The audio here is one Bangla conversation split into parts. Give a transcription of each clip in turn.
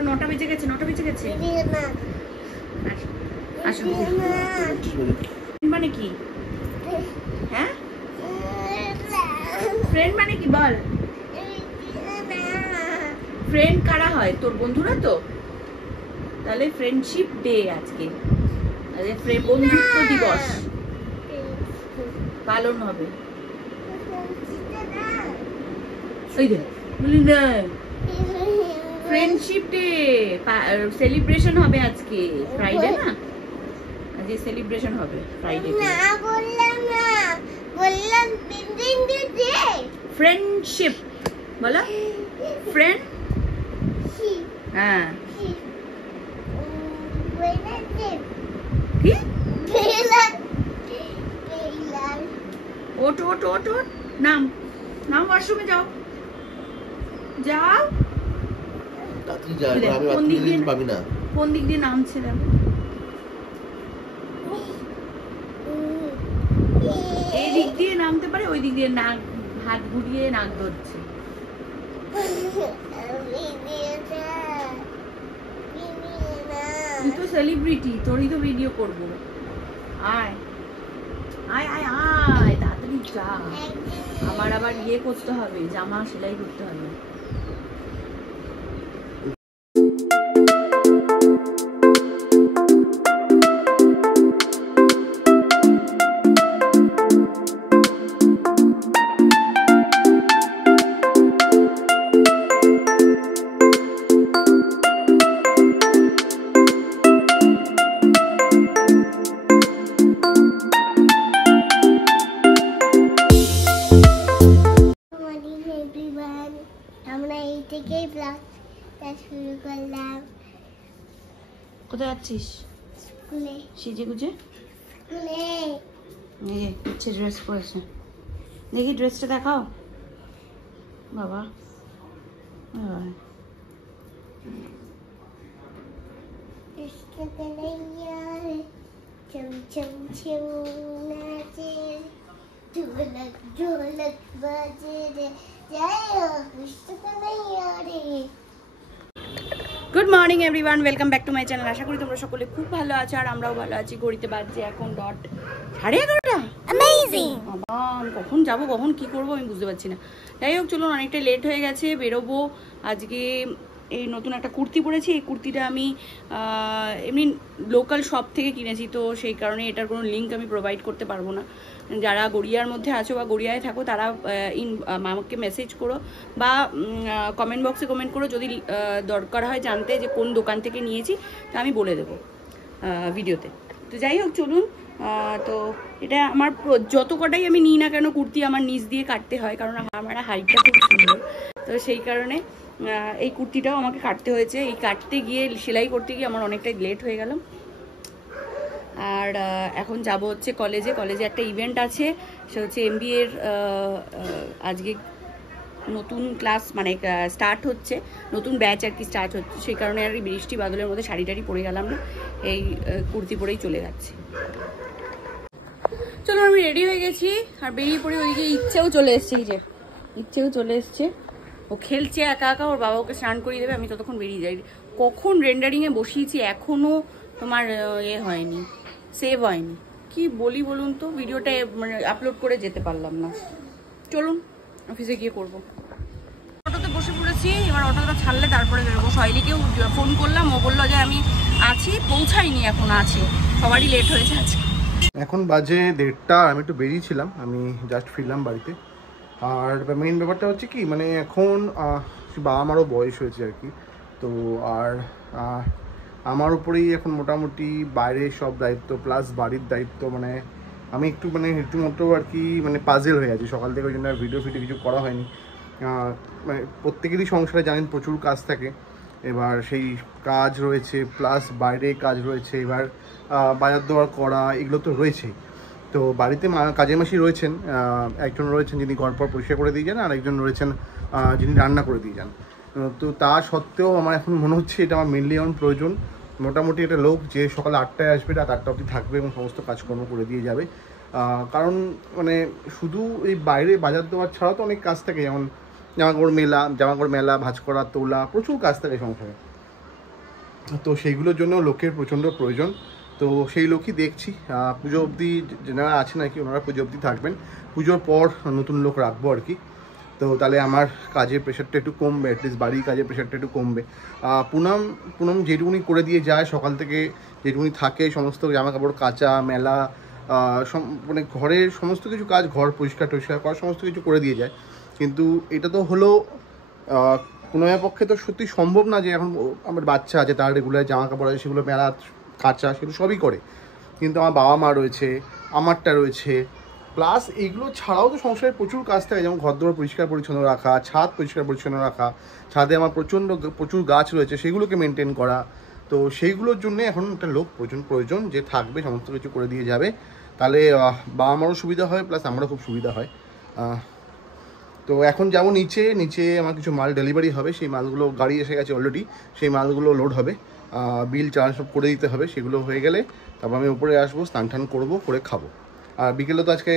করো, 9টা বেজে গেছে, 9টা বেজে গেছে। আসো। মানে কি? হ্যাঁ, ফ্রেন্ড মানে কি বল? ফ্রেন্ড কারা হয়? তোর বন্ধুরা তো। তাহলে ফ্রেন্ডশিপ ডে আজকে, বন্ধুত্ব দিবস পালন হবে। ফ্রেন্ডশিপ ডে সেলিব্রেশন হবে আজকে, ফ্রাইডে না, আজকে সেলিব্রেশন হবে ফ্রাইডে। ফ্রেন্ডশিপ বলো, ফ্রেন্ড। হ্যাঁ, কি? ওট ওট ওট ওট, নাম নাম, ওয়াশরুমে যাও যাও। কোন দিক দিয়ে নামছে দেখো, এই দিক দিয়ে নামতে পারে, ওই দিক দিয়ে নাক হাত ঘুরিয়ে নাক ধরছে। তুই তো সেলিব্রিটি, তোরই তো ভিডিও করবো। আয় আয় আয় আয়, তাড়াতাড়ি যা, আমার আবার ইয়ে করতে হবে, জামা সেলাই করতে হবে। কোথায় যাচ্ছিস? সেজে গুজে ড্রেস পরেছে, দেখি ড্রেসটা দেখাও বাবা। Good morning everyone, welcome back to my channel. আশা করি তোমরা সকলে খুব ভালো আছো আর আমরাও ভালো আছি। ঘড়িতে বাজছে এখন 11:30। অ্যামেজিং! কখন যাবো, কখন কি করবো আমি বুঝতে পারছি না। যাই হোক, চলুন, অনেকটা লেট হয়ে গেছে, বেরোবো। আজকে এই নতুন একটা কুর্তি পরেছি। এই কুর্তিটা আমি এমনি লোকাল শপ থেকে কিনেছি, তো সেই কারণে এটার কোনো লিঙ্ক আমি প্রোভাইড করতে পারবো না। যারা গড়িয়ার মধ্যে আছো বা গড়িয়ায় থাকো তারা আমাকে মেসেজ করো বা কমেন্ট বক্সে কমেন্ট করো যদি দরকার হয় জানতে যে কোন দোকান থেকে নিয়েছি, তো আমি বলে দেবো ভিডিওতে। তো যাই হোক, চলুন। তো এটা আমার যত কটাই আমি নিই না কেন কুর্তি আমার নিচ দিয়ে কাটতে হয়, কারণ আমার হাইটটা খুব সুন্দর, তো সেই কারণে এই কুর্তিটাও আমাকে কাটতে হয়েছে। এই কাটতে গিয়ে সেলাই করতে গিয়ে আমার অনেকটাই লেট হয়ে গেল। আর এখন যাব হচ্ছে কলেজে। কলেজে একটা ইভেন্ট আছে, সে হচ্ছে MBA এর আজকে নতুন ক্লাস মানে স্টার্ট হচ্ছে, নতুন ব্যাচ আর কি স্টার্ট হচ্ছে, সেই কারণে আর বৃষ্টি বাদলের মধ্যে শাড়ি টাড়ি পরে গেলাম না, এই কুর্তি পরেই চলে যাচ্ছি। চলো, আমি রেডি হয়ে গেছি আর বেরিয়ে পড়ি। ওইদিকে ইচ্ছেও চলে এসছে, এই যে ইচ্ছেও চলে এসছে, ও খেলছে একা একা, ওর বাবা ওকে স্নান করিয়ে দেবে, আমি ততক্ষণ বেরিয়ে যাই। কখন রেন্ডারিংয়ে বসিয়েছি, এখনও তোমার হয়নি, সেভ হয়নি। কি বলি বলুন তো, ভিডিওটা মানে আপলোড করে যেতে পারলাম না। চলুন, অফিসে গিয়ে করব। অটোতে বসে পড়েছি, এবার অটোটা ছাড়লে তারপরে বেরোবো। শৈলীকেও ফোন করলাম, ও বললো যে আমি আছি, পৌঁছাইনি, এখন আছি, সবারই লেট হয়েছে আজকে। এখন বাজে 1:30, আমি একটু বেরিয়েছিলাম, আমি জাস্ট ফিরলাম বাড়িতে। আর মেইন ব্যাপারটা হচ্ছে কি, মানে এখন বাবা মারও বয়স হয়েছে আর কি, তো আর আমার উপরেই এখন মোটামুটি বাইরে সব দায়িত্ব প্লাস বাড়ির দায়িত্ব, মানে আমি একটু মানে রীতিমতো আর কি মানে পাজেল হয়ে আছি সকাল থেকে, ওই জন্য ভিডিও কিছু করা হয়নি। মানে প্রত্যেকেরই সংসারে জানেন প্রচুর কাজ থাকে, এবার সেই কাজ রয়েছে প্লাস বাইরে কাজ রয়েছে, এবার বাজার দেওয়ার করা, এগুলো তো রয়েছেই। তো বাড়িতে কাজের মাসি রয়েছেন, একজন রয়েছেন যিনি ঘর পর পরিষ্কার করে দিয়ে যান, আর একজন রয়েছেন যিনি রান্না করে দিয়ে যান। তো তা সত্ত্বেও আমার এখন মনে হচ্ছে এটা আমার মেনলি এখন প্রয়োজন। মোটামুটি একটা লোক যে সকালে 8টায় আসবে, রাত 8টা অবধি থাকবে এবং সমস্ত কাজকর্ম করে দিয়ে যাবে। কারণ মানে শুধু এই বাইরে বাজার দেওয়ার ছাড়াও তো অনেক কাজ থাকে, যেমন জামাকাপড় মেলা, ভাঁজ করা, তোলা, প্রচুর কাজ থাকে সংসারে। তো সেইগুলোর জন্য লোকের প্রচণ্ড প্রয়োজন। তো সেই লোকই দেখছি, পুজো অবধি যারা আছেন আর কি ওনারা পুজো অবধি থাকবেন, পুজোর পর নতুন লোক রাখবো আর কি। তো তাহলে আমার কাজের প্রেশারটা একটু কমবে, অ্যাটলিস্ট বাড়ির কাজের প্রেশারটা একটু কমবে। পুনম যেটুকুনি করে দিয়ে যায় সকাল থেকে, যেটুকুনি থাকে সমস্ত জামা কাপড় কাচা মেলা, মানে ঘরের সমস্ত কিছু কাজ, ঘর পরিষ্কার টরিষ্কার করা সমস্ত কিছু করে দিয়ে যায়। কিন্তু এটা তো হলো পুনমের পক্ষে তো সত্যি সম্ভব না যে এখন আমার বাচ্চা আছে, তার রেগুলার জামা কাপড় আছে, সেগুলো মেলা কাচা সেগুলো সবই করে। কিন্তু আমার বাবা মা রয়েছে, আমারটা রয়েছে, প্লাস এইগুলো ছাড়াও তো সংসারে প্রচুর কাজ থাকে, যেমন ঘরদোর পরিষ্কার পরিচ্ছন্ন রাখা, ছাদ পরিষ্কার পরিচ্ছন্ন রাখা, ছাদে আমার প্রচুর গাছ রয়েছে সেগুলোকে মেনটেন করা। তো সেইগুলোর জন্যে এখন একটা লোক প্রয়োজন যে থাকবে, সমস্ত কিছু করে দিয়ে যাবে। তাহলে বাবা মারও সুবিধা হয়, প্লাস আমারও খুব সুবিধা হয়। তো এখন যাবো নিচে আমার কিছু মাল ডেলিভারি হবে, সেই মালগুলো গাড়ি এসে গেছে অলরেডি, সেই মালগুলো লোড হবে, বিল চার্জ সব করে দিতে হবে। সেগুলো হয়ে গেলে তারপর আমি উপরে আসবো, স্নান টান করবো, করে খাবো। আর বিকেলে তো আজকে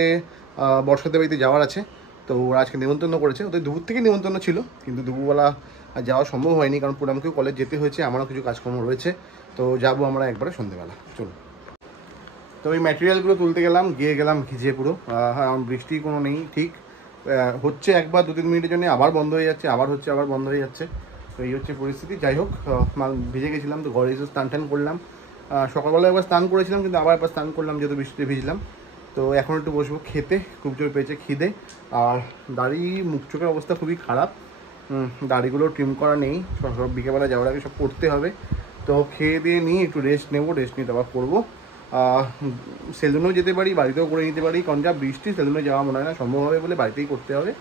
বর্ষাতে বাড়িতে যাওয়ার আছে, তো ওরা আজকে নিমন্ত্রণ করেছে, ওদের দুপুর থেকে নিমন্ত্রণ ছিল, কিন্তু দুপুরবেলা যাওয়া সম্ভব হয়নি, কারণ পুরামকেও কলেজ যেতে হয়েছে, আমারও কিছু কাজকর্ম রয়েছে। তো যাবো আমরা একবারে সন্ধ্যেবেলা। চলুন। তো এই ম্যাটেরিয়ালগুলো তুলতে গিয়ে গেলাম ভিজে পুরো। হ্যাঁ, বৃষ্টি কোনো নেই, ঠিক হচ্ছে একবার 2-3 মিনিটের জন্য, আবার বন্ধ হয়ে যাচ্ছে, আবার হচ্ছে, আবার বন্ধ হয়ে যাচ্ছে। তো এই হচ্ছে পরিস্থিতি। যাই হোক, ভিজে গেছিলাম, তো ঘরে এসে স্নান টান করলাম। সকালবেলা একবার স্নান করেছিলাম, কিন্তু আবার একবার স্নান করলাম যেহেতু বৃষ্টিতে ভিজলাম। তো এখন একটু বসবো খেতে, খুব জোর পেয়েছে খিদে। আর দাড়ি মুখ চোখের অবস্থা খুবই খারাপ, দাড়িগুলো ট্রিম করা নেই, সব বিকেলবেলা যাওয়ার আগে সব করতে হবে। তো খেয়ে দিয়ে নিয়ে একটু রেস্ট নেবো, রেস্ট নিয়ে আবার করবো। সেলুনেও যেতে পারি, বাড়িতেও করে নিতে পারি, কারণ যা বৃষ্টি সেলুনে যাওয়া মনে হয় না সম্ভব হবে বলে বাড়িতেই করতে হবে।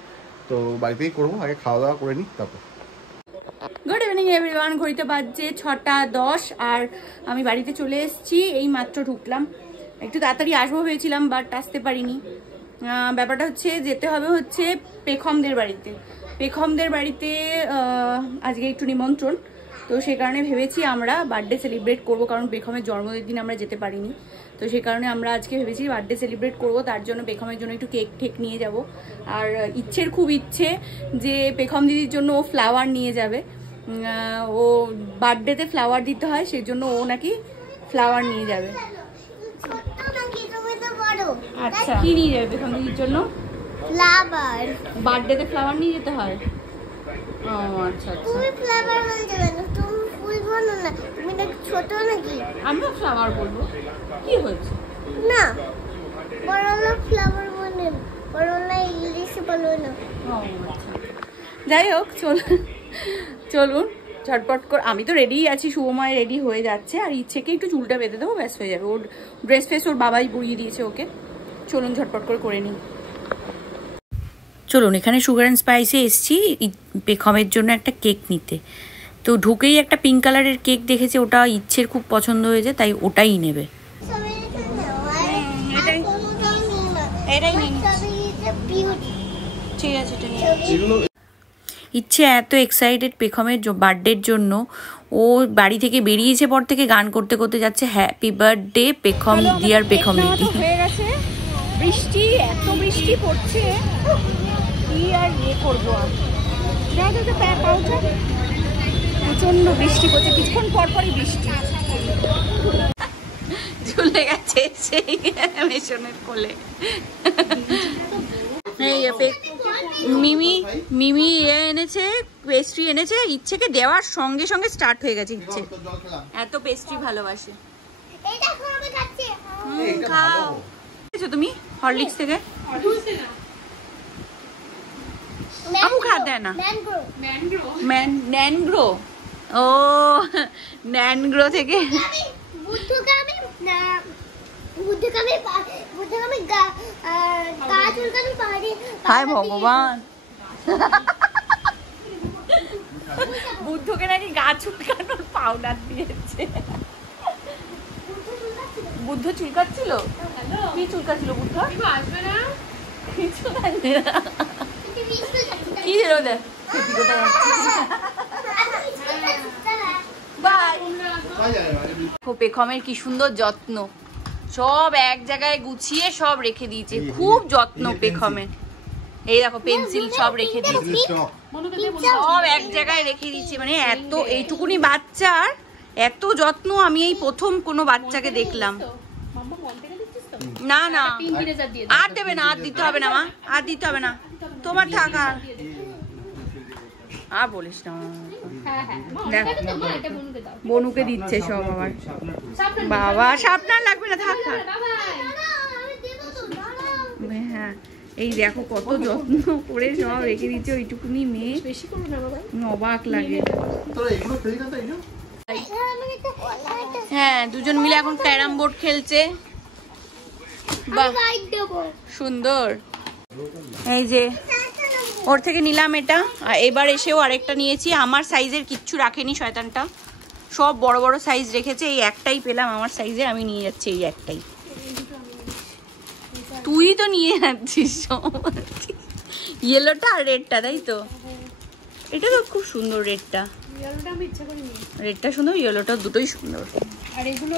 তো বাড়িতেই করবো, আগে খাওয়া দাওয়া করে নিই তারপর। গুড ইভিনিং এভরিওয়ান, ঘড়িতে বাজছে 6:10 আর আমি বাড়িতে চলে এসেছি, এই মাত্র ঢুকলাম। একটু তাড়াতাড়ি আসবো ভেবেছিলাম, বাট আসতে পারিনি। ব্যাপারটা হচ্ছে যেতে হবে হচ্ছে পেখমদের বাড়িতে আজকে একটু নিমন্ত্রণ, তো সেই কারণে ভেবেছি আমরা বার্থডে সেলিব্রেট করবো, কারণ পেখমের জন্মদিনের দিন আমরা যেতে পারিনি। তো সেই কারণে আমরা আজকে ভেবেছি বার্থডে সেলিব্রেট করবো, তার জন্য পেখমের জন্য একটু কেক ঠেক নিয়ে যাব। আর খুব ইচ্ছে যে পেখম দিদির জন্য ও ফ্লাওয়ার নিয়ে যাবে, ও বার্থডেতে ফ্লাওয়ার দিতে হয়, সেই জন্য ও নাকি ফ্লাওয়ার নিয়ে যাবে। আচ্ছা, কি নিয়ে যাবে পেখম দিদির জন্য? ফ্লাওয়ার। বার্থডেতে ফ্লাওয়ার নিয়ে যেতে হয়? ও আচ্ছা আচ্ছা। তুমি ফ্লাওয়ার বলতে পারো, তুমি ফুল বলো না, তুমি নাকি ছোট নাকি? আমিও ফ্লাওয়ার বলবো, কি হয়েছে? না, বড়লা ফ্লাওয়ার বলেন, বড়লা ইংলিশে বলো না। ও আচ্ছা, যাই হোক চলুন ঝটপট করে। আমি তো রেডিই আছি, শুভময় রেডি হয়ে যাচ্ছে, আর ইচ্ছেকে একটু চুলটা বেঁধে দেবো, ব্যাস হয়ে যাবে। ওর ড্রেস ফ্রেস ওর বাবাই বুড়িয়ে দিয়েছে ওকে। চলুন ঝটপট করে নিই। চলুন, এখানে সুগার অ্যান্ড স্পাইসে এসছি পেখমের জন্য একটা কেক নিতে। তো ঢুকেই একটা পিঙ্ক কালারের কেক দেখেছে, ওটা ইচ্ছের খুব পছন্দ হয়েছে, তাই ওটাই নেবে। ঠিক আছে, ইচ্ছে এত এক্সাইটেড পেখমের বার্থডের জন্য, ও বাড়ি থেকে বেরিয়েছে পর থেকে গান করতে করতে যাচ্ছে হ্যাপি বার্থডে পেখম দিয়ার পেখম দিদি। হয়ে গেছে বৃষ্টি, এত বৃষ্টি পড়ছে, কি আর ইয়ে করবো। আর প্রচন্ড বৃষ্টি পড়ছে, কিছুক্ষণ পর পরই বৃষ্টি। চলে গেছে সেই মেশনের কোলে। মিমি এনেছে, পেস্ট্রি এনেছে, ইচ্ছেকে দেওয়ার সঙ্গে সঙ্গে স্টার্ট হয়ে গেছে। ইচ্ছে এত পেস্ট্রি ভালোবাসে। খাও তুমি হরলিক্স থেকে? আমু খাতে দেয় না। ন্যানগ্রো, ও ন্যানগ্রো থেকে। হায় ভগবান, বুদ্ধকে নাকি গা চুলকানোর পাউডার দিয়েছে। বুদ্ধ চুলকাচ্ছিল? কি চুলকাচ্ছিল বুদ্ধ? কিছু কি দিল ওদের? পেখমের কি সুন্দর যত্ন, সব এক জায়গায় গুছিয়ে সব রেখে দিয়েছে, খুব যত্ন পেখমের। এই দেখো পেন্সিল সব রেখে দিয়েছে, সব এক জায়গায় রেখে দিয়েছে। মানে এত এইটুকুনি বাচ্চার এত যত্ন আমি এই প্রথম কোনো বাচ্চাকে দেখলাম। না না আর দেবে না, আর দিতে হবে না মা, আর দিতে হবে না, তোমার থাক। আর বলিস না, বনুকে দিচ্ছে সব আবার। বাবা সাবধান, লাগবে না, থাক থাক। হ্যাঁ এই দেখো কত যত্ন করে সব রেখে দিচ্ছে ওইটুকুনি মেয়ে, অবাক লাগে। হ্যাঁ দুজন মিলে এখন ক্যারাম বোর্ড খেলছে, বাহ সুন্দর। এই যে ওর থেকে নিলাম এটা, আর এবার এসেও আরেকটা নিয়েছি। আমার সাইজের কিচ্ছু রাখেনি শয়তানটা, সব বড় বড় সাইজ রেখেছে। এই একটাই পেলাম আমার সাইজের, আমি নিয়ে যাচ্ছি এই একটাই। তুই তো নিয়ে যাচ্ছিস ইয়েলোটা আর রেডটা, তাই তো? এটা তো খুব সুন্দর, রেডটা রেডটা সুন্দর, ইয়েলোটা, দুটোই সুন্দর। আর এগুলো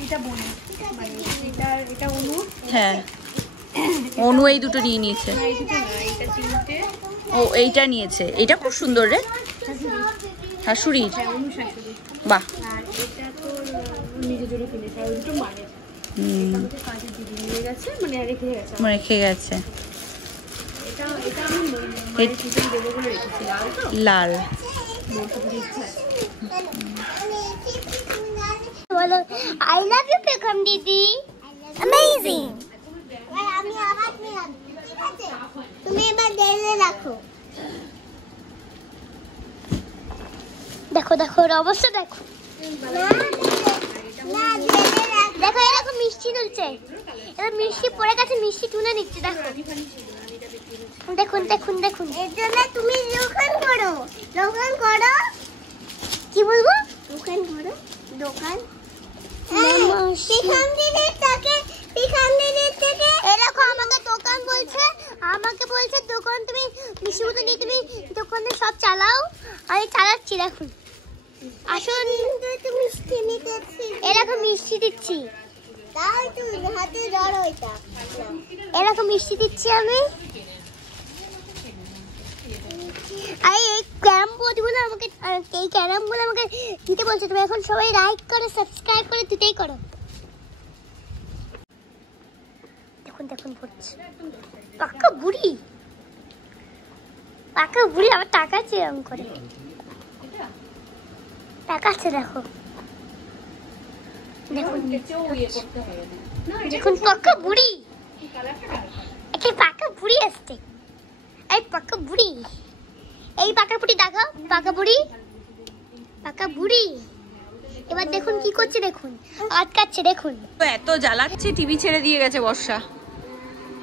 এইটা বনে, মানে এটা অনু। হ্যাঁ অনু এই দুটো নিয়ে নিয়েছে। ও এইটা নিয়েছে, এইটা খুব সুন্দর রে, শাশুড়ির, বাহ। আর এটা তো নিজের জন্য কিনেছে, আর ওই দুটো মায়ের। কাজের দিদি নিয়ে গেছে, মানে রেখে গেছে। এটা আমি মায়ের টিফিন দেবো বলে রেখেছি, লাল তো, লাল। বলো আই লাভ ইউ পেখম দিদি, অ্যামেজিং। আমি আবার নিলাম, ঠিক আছে? তুমি এবার দেলে রাখো। দেখো দেখো ওর অবস্থা দেখো, দেখো এরকম মিষ্টি তুলছে, এবার মিষ্টি পড়ে গেছে, মিষ্টি তুলে নিচ্ছে। দেখো দেখুন দেখুন দেখুন, এর জন্য তুমি দোকান করো, দোকান করো, কি বলবো, দোকান করো, দোকান। পিখাম দিদির থেকে, পিখাম দিদির থেকে এরকম আমাকে দোকান বলছে, আমাকে বলছে দোকান তুমি মিষ্টি মতো নিয়ে তুমি দোকানে সব চালাও। আমি চালাচ্ছি, দেখুন আসুন, মিষ্টি নিতেছি, এরকম মিষ্টি দিচ্ছি, তাই তুমি হাতে ধরো, এটা এরকম মিষ্টি দিচ্ছি আমি। আর এই ক্যারাম বোর্ডগুলো আমাকে, এই ক্যারামগুলো আমাকে দিতে বলছে। তুমি এখন সবাই লাইক করো, সাবস্ক্রাইব করে দিতেই করো। দেখুন দেখুন পড়ছে, পাকা বুড়ি, পাকা বুড়ি আবার টাকাচ্ছে এরকম করে, টাকাচ্ছে। দেখো দেখুন দেখুন পাকা বুড়ি, একটা পাকা বুড়ি আসছে, এই পাকা বুড়ি, এই পাকা বুড়ি দেখাও, পাকা বুড়ি, পাকা বুড়ি। এবার দেখুন কি করছে, দেখুন আটকাচ্ছে, দেখুন এত জ্বালাচ্ছে, টিভি ছেড়ে দিয়ে গেছে বর্ষা,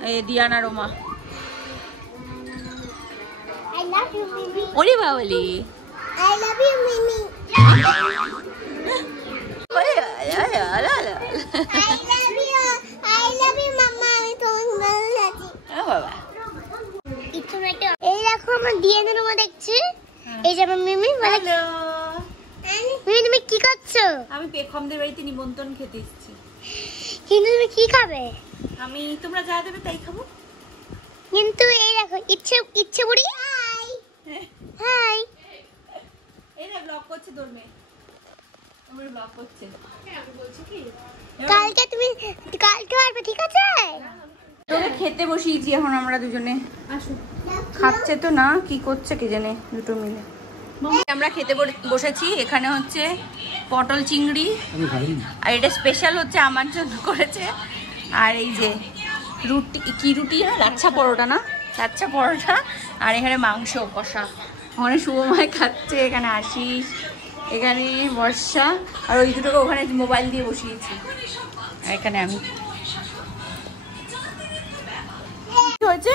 এই দিয়ানা রোমা। আই লাভ ইউ মিমি, ওরে Babli, I love you Mimi, I love you mamma. আমি তোমাকে ভালো লাগি, বাবা কিছু না। এই দেখো আমার ডিএনএ রুমা দেখছি, এই যে আমার মিমি। হ্যালো, মিমি তুমি কি করছো? আমি পেখমদের বাড়িতে নিমন্ত্রণ খেতে এসেছি। কিন্তু তুমি কি খাবে? আমি তোমরা যা দেবে তাই খাবো। কিন্তু এই দেখো ইচ্ছে ইচ্ছে বুড়ি, হাই হাই, এই না ব্লগ করছে তোর মেয়ে, আমার ব্লগ করছে। আমি বলছি কি, কালকে তুমি কালকে আসবে, ঠিক আছে? তোকে খেতে বসিয়েছি এখন আমরা দুজনে, আসো। খাচ্ছে তো না, কি করছে কে জানে, দুটো মিলে আমরা খেতে বসেছি। এখানে হচ্ছে পটল চিংড়ি, আর এটা স্পেশাল হচ্ছে আমার জন্য করেছে। আর এই যে রুটি, কি রুটি না, লাচ্ছা পরোটা না, লাচ্ছা পরোটা। আর এখানে মাংস কষা, ওখানে শুভময় খাচ্ছে, এখানে আশিস, এখানে বর্ষা, আর ওই দুটোকে ওখানে মোবাইল দিয়ে বসিয়েছি, আর এখানে আমি। হয়েছে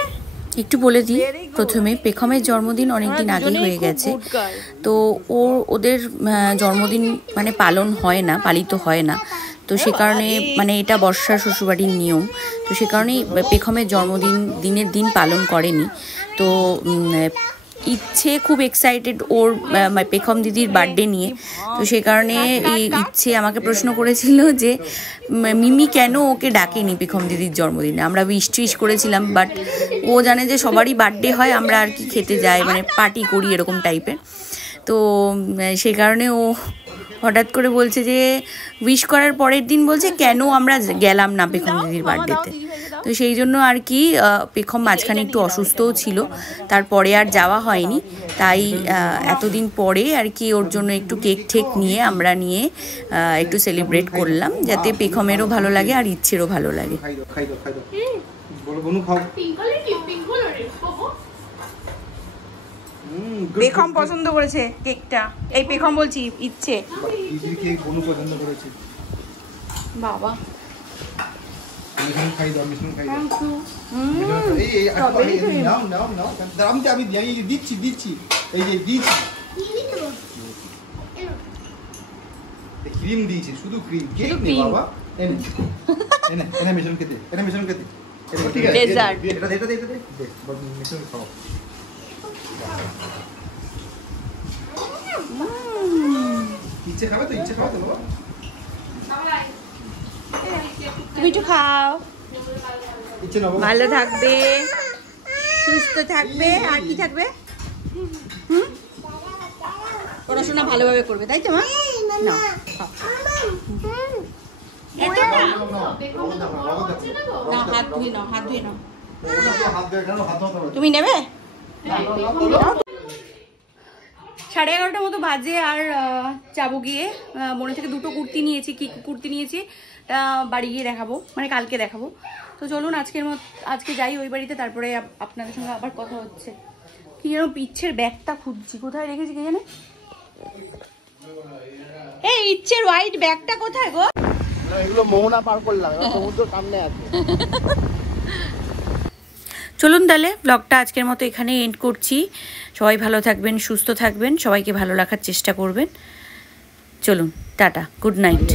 একটু বলে দিই প্রথমে, পেখমের জন্মদিন অনেকদিন আগে হয়ে গেছে, তো ওদের জন্মদিন মানে পালন হয় না, পালিত হয় না, তো সে কারণে মানে এটা বর্ষার শ্বশুরবাড়ির নিয়ম, তো সে কারণেই পেখমের জন্মদিন দিনের দিন পালন করেনি। তো ইচ্ছে খুব এক্সাইটেড ওর পেখম দিদির বার্থডে নিয়ে, তো সে কারণে এই ইচ্ছে আমাকে প্রশ্ন করেছিল যে মিমি কেন ওকে ডাকেনি পেখম দিদির জন্মদিনে। আমরা উইশ করেছিলাম, বাট ও জানে যে সবারই বার্থডে হয়, আমরা আর কি খেতে যাই, মানে পার্টি করি এরকম টাইপের। তো সেই কারণে ও হঠাৎ করে বলছে যে উইশ করার পরের দিন বলছে কেন আমরা গেলাম না পেখম দিদির বার্থডেতে। তো সেই জন্য আর কি পেখম মাঝখানে একটু অসুস্থও ছিল, তারপরে আর যাওয়া হয়নি। তাই এতদিন পরে আর কি ওর জন্য একটু কেক ঠেক নিয়ে আমরা নিয়ে একটু সেলিব্রেট করলাম, যাতে পেখমেরও ভালো লাগে আর ইচ্ছেরও ভালো লাগে। পেখম পছন্দ করেছে কেকটা, এই পেখম বলছি ইচ্ছে বাবা। ক্রিম দিয়েছে, শুধু ক্রিম, কেক নেই বাবা। এনে এনে এনে মিশন খেতে, এনে মিশন খেতে। ঠিক আছে, ডেজার্ট এটা দে, দে বল মিশন খাও। ইচ্ছে খাবে তো, ইচ্ছে খাও তো বাবা। তুমি একটু খাও, ইচ্ছে নাও, ভালো থাকবে, সুস্থ থাকবে, আর কি থাকবে, পড়াশোনা ভালোভাবে করবে, তাই তো মা? না হাত ধুয়ে নাও, হাত ধুয়ে নাও। তুমি নেবে? 11:30 মতো বাজে, আর যাবো গিয়ে মনে থেকে দুটো কুর্তি নিয়েছি। কি কুর্তি নিয়েছি তা বাড়ি গিয়ে দেখাবো, মানে কালকে দেখাবো। তো চলুন আজকে যাই ওই বাড়িতে, তারপরে আপনাদের সঙ্গে আবার কথা হচ্ছে। কি যেন পিচ্ছের ব্যাগটা খুঁজছি, কোথায় রেখেছি কে জানে। এই ইচ্ছের হোয়াইট ব্যাগটা কোথায় গো? এগুলো মোহনা পার করলাম, সমুদ্র সামনে আছে। চলুন তাহলে ব্লগটা আজকের মতো এখানে এন্ড করছি। সবাই ভালো থাকবেন, সুস্থ থাকবেন, সবাইকে ভালো রাখার চেষ্টা করবেন। চলুন, টাটা, গুড নাইট।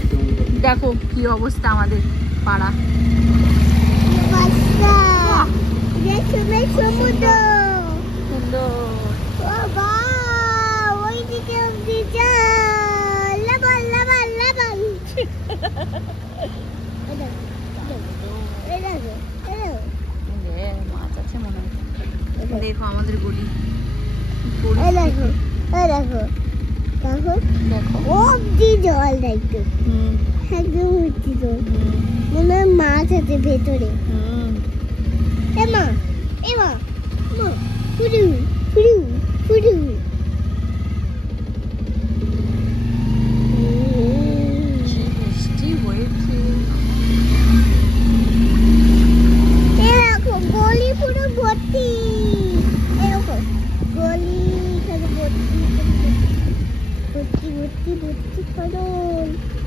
দেখো কি অবস্থা আমাদের পাড়া। সমুদ্র সুন্দর। মাছ আছে মনে হয়। দেখো আমাদের গলি, দেখো দেখো দেখো দেখো অব্দি জল দেখো, একদম উঠছি তো, মনে হয় মাছ আছে ভেতরে। এমা এমা ফুরু ফুরু ফুরু বৃষ্টি হয়েছে। এরকম গলি পুরো ভর্তি, এরকম গলি ভর্তি ভর্তি ভর্তি ভর্তি ভর্তি